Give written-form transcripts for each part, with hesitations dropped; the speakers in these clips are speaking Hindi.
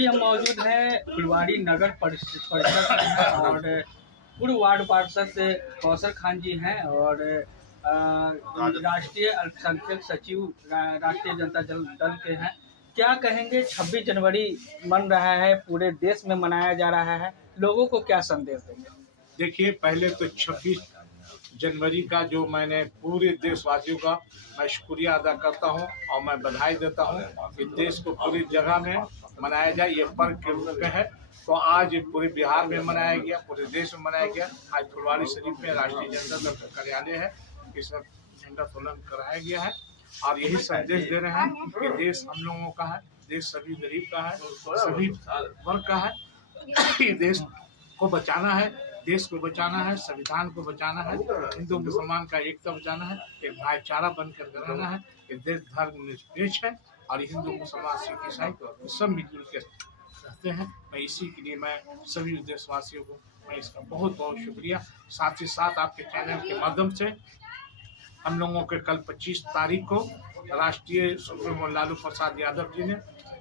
अभी हम मौजूद हैं फुलवाड़ी नगर परिषद में हैं और पूर्व वार्ड पार्षद कौसर खान जी हैं और राष्ट्रीय अल्पसंख्यक सचिव राष्ट्रीय जनता दल के हैं। क्या कहेंगे, 26 जनवरी मन रहा है, पूरे देश में मनाया जा रहा है, लोगों को क्या संदेश देंगे? देखिए, पहले तो 26 जनवरी का जो मैंने पूरे देशवासियों का मैं शुक्रिया अदा करता हूं और मैं बधाई देता हूं कि देश को पूरी जगह में मनाया जाए, ये पर्व के रूप में है। तो आज पूरे बिहार में मनाया गया, पूरे देश में मनाया गया। आज फुलवाड़ी शरीफ में राष्ट्रीय जनता दल का कार्यालय है, इसमें झंडा तोलन कराया गया है और यही संदेश दे रहे हैं कि देश हम लोगों का है, देश सभी गरीब का है, सभी वर्ग का है। देश को बचाना है, देश को बचाना है, संविधान को बचाना है, हिंदू मुसलमान का एकता बचाना है, एक भाईचारा बनकर रहना है। ये देश धर्म निरपेक्ष है और हिंदू मुसलमान सिख ईसाई सब मिलजुल के रहते हैं। मैं इसी के लिए मैं सभी देशवासियों को मैं इसका बहुत बहुत शुक्रिया। साथ ही साथ आपके चैनल के माध्यम से हम लोगों के कल 25 तारीख को राष्ट्रीय सुप्रीमो लालू प्रसाद यादव जी ने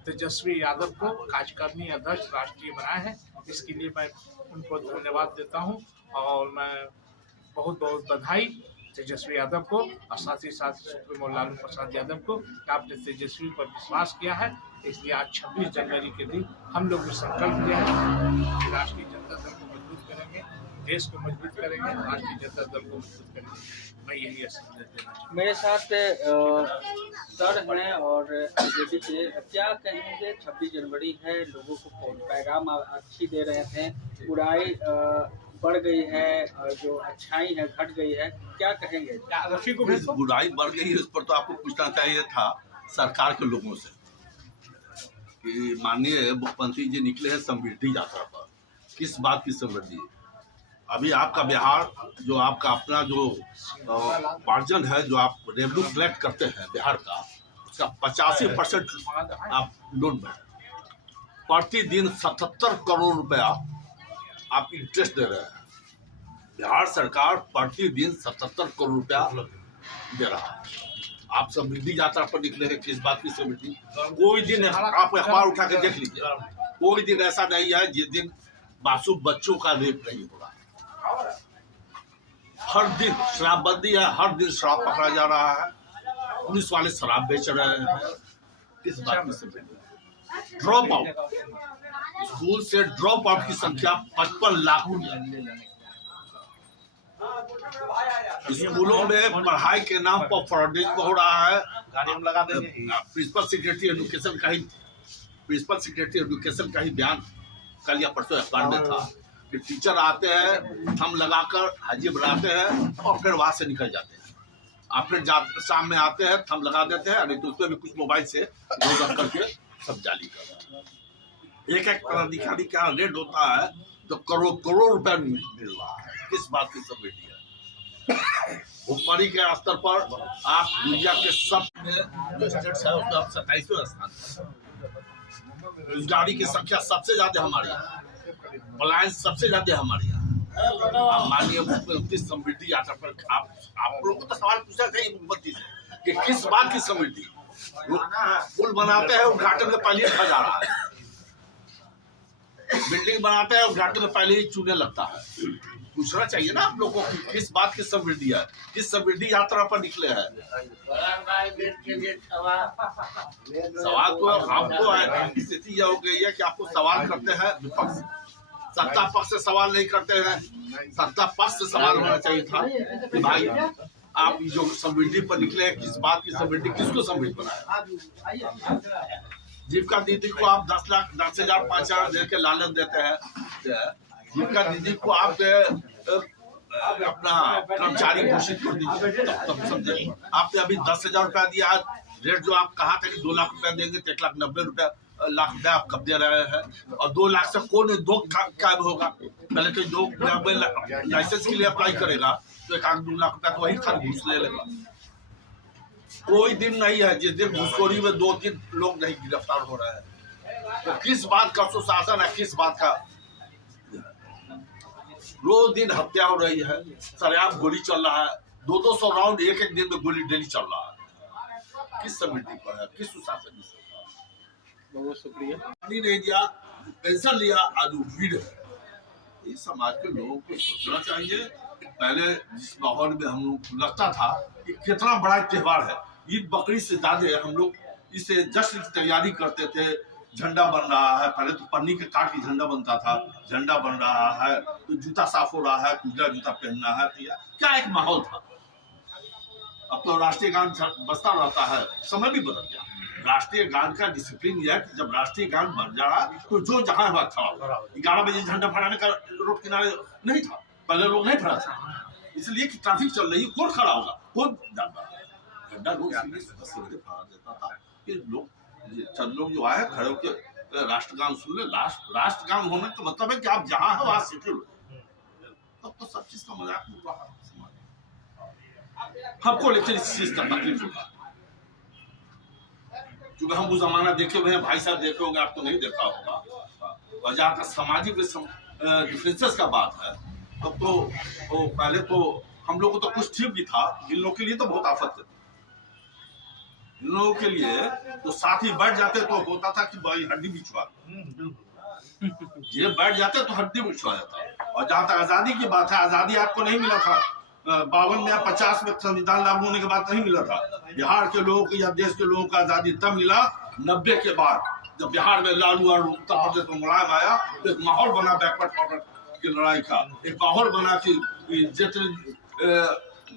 तेजस्वी यादव को कार्यकारिणी अध्यक्ष राष्ट्रीय बनाया है। इसके लिए मैं उनको धन्यवाद देता हूं और मैं बहुत बहुत बधाई तेजस्वी यादव को और साथ ही साथ सुप्रीमो लालू प्रसाद यादव को कि आपने तेजस्वी पर विश्वास किया है। इसलिए आज 26 जनवरी के दिन हम लोग ने संकल्प लिया है कि राष्ट्रीय जनता दल को मजबूत करेंगे, देश को मजबूत करेंगे, राष्ट्रीय जनता दल को मजबूत करेंगे। मैं यही संदेश देना चाहूँगा। मेरे साथ सर हैं और बेटी से क्या कहेंगे, 26 जनवरी है, लोगों को पैगाम अच्छी दे रहे थे, बुराई बढ़ गई है और जो अच्छाई है घट गई है, क्या कहेंगे? बुराई बढ़ गई है, उस पर तो आपको पूछना चाहिए था सरकार के लोगों से कि माननीय मुख्यमंत्री जी निकले हैं समृद्धि यात्रा पर, किस बात की समृद्धि? अभी आपका बिहार जो आपका अपना जो उपार्जन है, जो आप रेवेन्यू कलेक्ट करते हैं बिहार का, उसका 85% आप लोन में, प्रतिदिन 77 करोड़ रुपया आप इंटरेस्ट दे रहे हैं। बिहार सरकार प्रतिदिन 77 करोड़ रुपया दे रहा है। आप समृद्धि यात्रा पर निकले हैं, किस बात की समृद्धि? कोई दिन आप अखबार उठा के देख लीजिए, कोई दिन ऐसा नहीं है जिस दिन मासूम बच्चों का रेप नहीं हो रहा है। हर दिन शराबबंदी है, हर दिन शराब पकड़ा जा रहा है, पुलिस वाले शराब बेच रहे हैं। किस बात की समृद्धि? ड्रॉप आउट, स्कूल से ड्रॉप आउट की संख्या 55 लाख हो गई। स्कूलों में पढ़ाई के नाम पर फ्रॉडिंग हो रहा है। प्रिंसिपल सेक्रेटरी एजुकेशन का ही बयान कल या परसों अखबार में था कि टीचर आते हैं, थम लगाकर हाजिर बनाते हैं और फिर वहां से निकल जाते हैं। आप फिर शाम में आते हैं, थम लगा देते हैं, नहीं तो उसमें भी कुछ मोबाइल से रख करके सब जाली कर रहा है। एक पदाधिकारी का रेट होता है तो करोड़ रुपया मिल रहा है। किस बात की समृद्धि है? भुखमरी के स्तर पर आप दुनिया के सब जो स्टेट्स है उसमें आप 27वें स्थान पर। रोजगारी की संख्या सबसे ज्यादा हमारे यहाँ, पलायन सबसे ज्यादा हमारे यहाँ। माननीय मुख्यमंत्री समृद्धि यात्रा पर आप लोगों को तो सवाल पूछना चाहिए मुख्यमंत्री से कि किस बात की समृद्धि? पुल बनाते हैं, उद्घाटन में पहले ही खा जा रहा है, बिल्डिंग बनाते हैं, उद्घाटन में पहले ही चूने लगता है। पूछना चाहिए ना आप लोगों को किस बात की समृद्धि है, किस समृद्धि यात्रा पर निकले हैं। सवाल तो आपको स्थिति यह हो गई है कि आपको सवाल करते हैं विपक्ष, सत्ता पक्ष से सवाल नहीं करते हैं। सत्ता पक्ष से सवाल होना चाहिए था कि भाई आप जो समृद्धि पर निकले हैं, किस बात की समृद्धि, किसको समृद्ध बनाया? जीविका दीदी को आप 10,000 5,000 दे के लालच देते हैं। जीविका दीदी को आप अपना कर्मचारी घोषित कर दीजिए, तब समझेंगे। आपने अभी 10,000 रुपया दिया है, रेट जो आप कहा था कि 2 लाख रुपया देंगे तो 1,90,000 लाख रुपया आप कब दे रहे हैं। और 2 लाख से कौन 2 कैब होगा? पहले तो 2 लाइसेंस के लिए अप्लाई करेगा तो 1-2 लाख रुपया तो वही घूस ले लेगा। कोई दिन नहीं है जिस दिन घूसखोरी में 2-3 लोग नहीं गिरफ्तार हो रहे हैं। तो किस बात का सुशासन है, किस बात का? रोज दिन हत्या हो रही है, सरेआम गोली चल रहा है, 200 राउंड एक दिन में गोली डेली चल रहा है। किस समृद्धि पर है, किस सुशासन? बहुत शुक्रिया। पानी नहीं दिया, पेंशन लिया, आज वो भीड़ है। ये समाज के लोगों को सोचना चाहिए। पहले जिस माहौल में हम लोग लगता था कि कितना बड़ा त्योहार है, ईद बकरीद से ज्यादा हम लोग इसे जश्न की तैयारी करते थे। झंडा बन रहा है, पहले तो पन्नी के काट के झंडा बनता था, झंडा बन रहा है तो जूता साफ हो रहा है, पीला जूता पहनना है, तो क्या एक माहौल था। अब तो राष्ट्रीय गान बजता रहता है, समय भी बदल गया। राष्ट्रीय गान का डिसिप्लिन यह है कि जब राष्ट्रीय गान बज जा रहा तो जो जहां वहां खड़ा हो। 11 बजे झंडा फहराने का रोड किनारे नहीं था, पहले लोग नहीं फहरा था, इसलिए कि ट्रैफिक चल रही है, कौन खड़ा होगा, कौन जाता है। झंडा लोग सवेरे फहरा देता था कि लोग चंद लोग जो आए खड़े होकर राष्ट्रगान सुन ले। राष्ट्रगान होने का मतलब है कि आप जहां हो वहां सेटल हो, तब तो सब चीज का मजाक होता है। हमको लेकिन इस चीज का तकलीफ होता है, क्योंकि हम वो जमाना देखे हुए हैं। भाई साहब देखे होंगे, आप तो नहीं देखा होगा। और जहाँ तक सामाजिक डिफरेंसेस का बात है, तब तो पहले तो हम लोग को तो कुछ ठीक भी था, इन लोगों के लिए तो बहुत आफत थी। इन लोगों के लिए तो साथ ही बैठ जाते तो होता था कि भाई हड्डी भी छुआ, ये बैठ जाते तो हड्डी भी छुआ जाता। और जहाँ तक आजादी की बात है, आजादी आपको नहीं मिला था 52 में या 50 में संविधान लागू होने के बाद नहीं मिला था। बिहार के लोगों को या देश के लोगों को आजादी तब मिला 90 के बाद, जब बिहार में लालू और उत्तर प्रदेश में मुलायम आया, तो एक माहौल बना बैकवर्ड फॉरवर्ड की लड़ाई का। एक माहौल बना कि जितने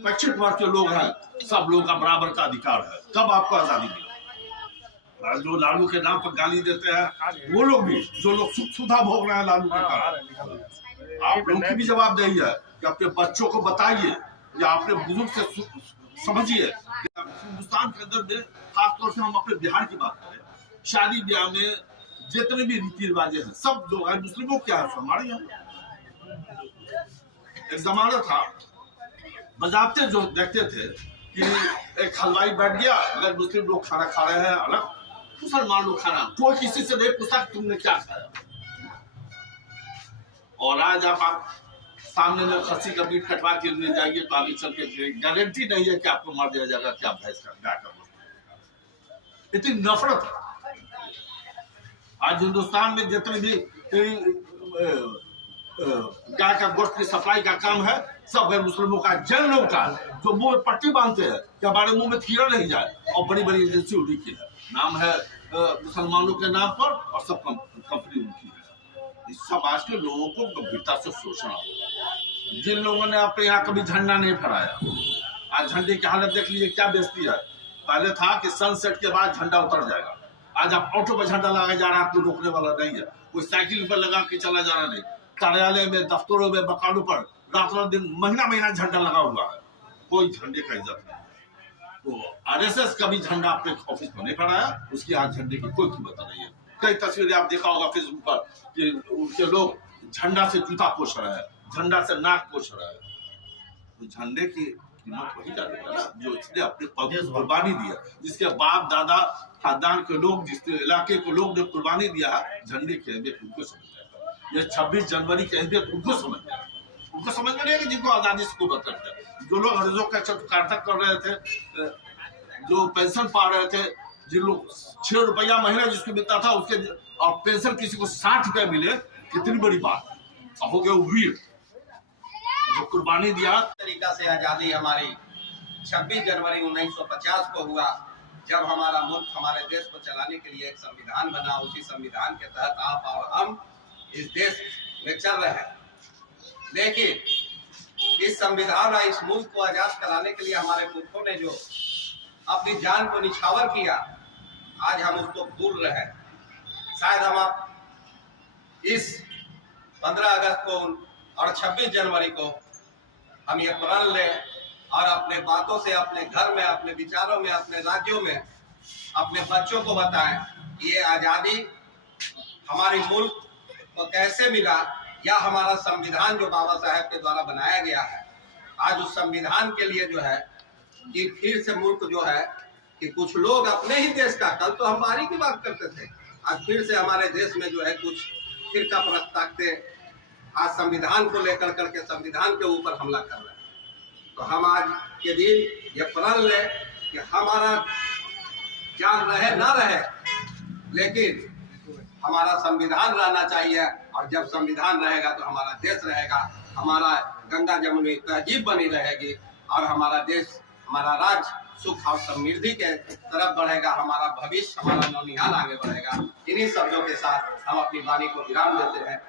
पश्चिम वर्ग के लोग हैं, सब लोगों का बराबर का अधिकार है, तब आपको आजादी मिला। जो लालू के नाम पर गाली देते हैं वो लोग भी, जो लोग सुख सुधा भोग रहे हैं लालू के कारण, आप लोगों की भी जवाबदेही है कि अपने बच्चों को बताइए या अपने बुजुर्ग से समझिए। हिंदुस्तान के अंदर में खासतौर से हम अपने बिहार की बात करें, शादी ब्याह में जितने भी रीति रिवाज हैं, सब लोग हैं, मुस्लिमों क्या है हमारे यहाँ। एक जमाना था बजाते जो देखते थे कि एक हलवाई बैठ गया, अगर मुस्लिम लोग खाना खा रहे हैं अलग, मुसलमान लोग खाना, कोई किसी से नहीं पूछता तुमने क्या खाया। और आज आप सामने में खस्सी का मीट कटवा के ले जाइए तो आगे चल के गारंटी नहीं है कि आपको मार दिया जाएगा, क्या भैंस का गाय का। इतनी नफरत है आज हिंदुस्तान में। जितने भी गाय का गोश्त की सप्लाई का काम है, सब गैर मुस्लिमों का, जैन लोग का, जो मुंह में पट्टी बांधते हैं कि हमारे मुंह में कीड़ा नहीं जाए, और बड़ी बड़ी एजेंसी उनकी है, नाम है मुसलमानों के नाम पर, और सब कंपनी उनकी है। इस सब आज के लोगों को गंभीरता से सोचना होगा। जिन लोगों ने अपने यहाँ कभी झंडा नहीं फहराया, आज झंडे की हालत देख लीजिए क्या बेइज्जती है। पहले था कि सनसेट के बाद झंडा उतर जाएगा, आज आप ऑटो पर झंडा लगाया जा रहा है, आपको रोकने वाला नहीं है, कोई साइकिल पर लगा के चला जा रहा नहीं। कार्यालय में, दफ्तरों में, मकानों पर रात रात दिन महीना झंडा लगा हुआ है, कोई झंडे का इज्जत नहीं। तो आरएसएस का भी झंडा अपने ऑफिस पर नहीं फहराया, उसकी आज झंडे की कोई कीमत नहीं है। कई तस्वीरें आप देखा होगा फेसबुक पर कि उनके लोग झंडा से जूता पोछ रहे हैं, झंडा से नाक पोछ रहे हैं। तो झंडे की कीमत वही जानेगा ना जो इसने अपने कुर्बानी दिया, जिसके बाप दादा खानदान के लोग, जिस इलाके के लोग ने कुर्बानी दिया है, झंडे की अहमियत उनको समझ आएगा। ये 26 जनवरी की अहमियत उनको समझ आएगा। उनको समझ में नहीं है कि जिनको आजादी से कोई मतलब है। जो लोग हर्जों का चक्कर कर रहे थे, जो पेंशन पा रहे थे, जिन लोग 6 रुपया महीना जिसको मिलता था उसके, और पेंशन किसी को 60 रुपया मिले, कितनी बड़ी बात हो गया। वीर जो कुर्बानी दिया। तरीका से आजादी हमारी 26 जनवरी 1950 को हुआ, जब हमारा मुल्क, हमारे देश को चलाने के लिए एक संविधान बना। उसी संविधान के तहत आप और हम इस देश में चल रहे हैं। लेकिन इस संविधान और इस मुल्क को आजाद कराने के लिए हमारे पुरखों ने जो अपनी जान को निछावर किया, आज हम उसको भूल रहे हैं। शायद हम इस 15 अगस्त को और 26 जनवरी को हम ये प्रण लें और अपने बातों से, अपने घर में, अपने विचारों में, अपने राज्यों में अपने बच्चों को बताएं कि ये आज़ादी हमारे मुल्क को कैसे मिला, या हमारा संविधान जो बाबा साहेब के द्वारा बनाया गया है। आज उस संविधान के लिए जो है कि फिर से मुल्क जो है कि कुछ लोग अपने ही देश का, कल तो हम बाहरी की बात करते थे, आज फिर से हमारे देश में जो है कुछ फिरका परस्त ताकतें आज संविधान को लेकर करके संविधान के ऊपर हमला कर रहे हैं। तो हम आज के दिन ये प्रण लें कि हमारा जान रहे ना रहे, लेकिन हमारा संविधान रहना चाहिए, और जब संविधान रहेगा तो हमारा देश रहेगा, हमारा गंगा जमुनी तहजीब बनी रहेगी, और हमारा देश, हमारा राज्य सुख और समृद्धि के तरफ बढ़ेगा, हमारा भविष्य, हमारा नौनिहाल आगे बढ़ेगा। इन्हीं शब्दों के साथ हम अपनी वाणी को विराम देते हैं।